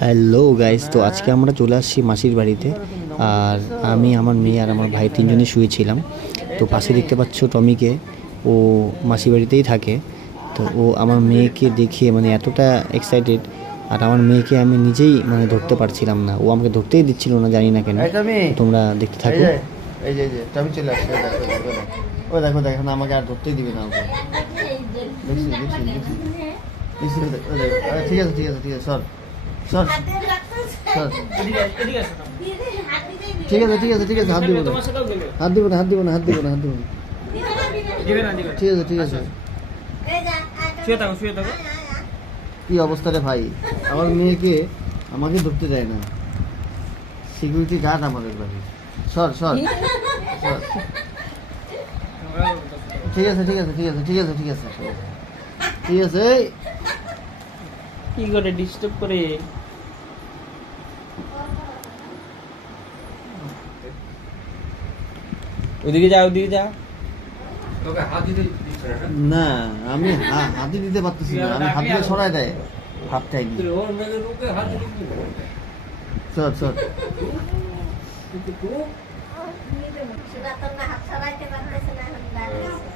Hello guys, তো আজকে আমরা চলে আসছি মাসির বাড়িতে। আর আমি, আমার মেয়ে আর আমার ভাই তিনজনই শুয়েছিলাম। তো পাশে দেখতে পাচ্ছ টমিকে, ও মাসির বাড়িতেই থাকে। তো ও আমার মেয়েকে দেখে মানে এতটা এক্সাইটেড, আর আমার মেয়েকে আমি নিজেই মানে ধরতে পারছিলাম না, ও আমাকে ধরতেই দিচ্ছিল না, জানি না কেন। তোমরা দেখতে থাকো। এই যে টমি চলে আসছে, ও দেখো দেখো না, আমাকে আর ধরতেই দিবে না ওকে। দেখছি দেখছি দেখছি দেখছি ঠিক আছে ঠিক আছে ঠিক আছে, সর সর সর, ঠিক আছে ঠিক আছে ঠিক আছে, হাত দিব না হাত দিব না হাত দিব না হাত দিব না হাত দিব না, ঠিক আছে ঠিক আছে। কি অবস্থা রে ভাই, আমার মেয়েকে আমাকে ধরতে দেয় না, সিকিউরিটি গার্ড আমাদের বাড়ি। সর সর সর, ঠিক আছে ঠিক আছে ঠিক আছে ঠিক আছে ঠিক আছে ঠিক আছে। এই কি করে ডিস্টার্ব করে? ওদিকে যা, ওদিকে যা। না, আমি হাতি দিতে পারতেছি না, আমি হাত দিয়ে সরাই দেয়, হাতটাই নিয়ে। সর সর, হাত সরাইতে পারতেছে না এখন।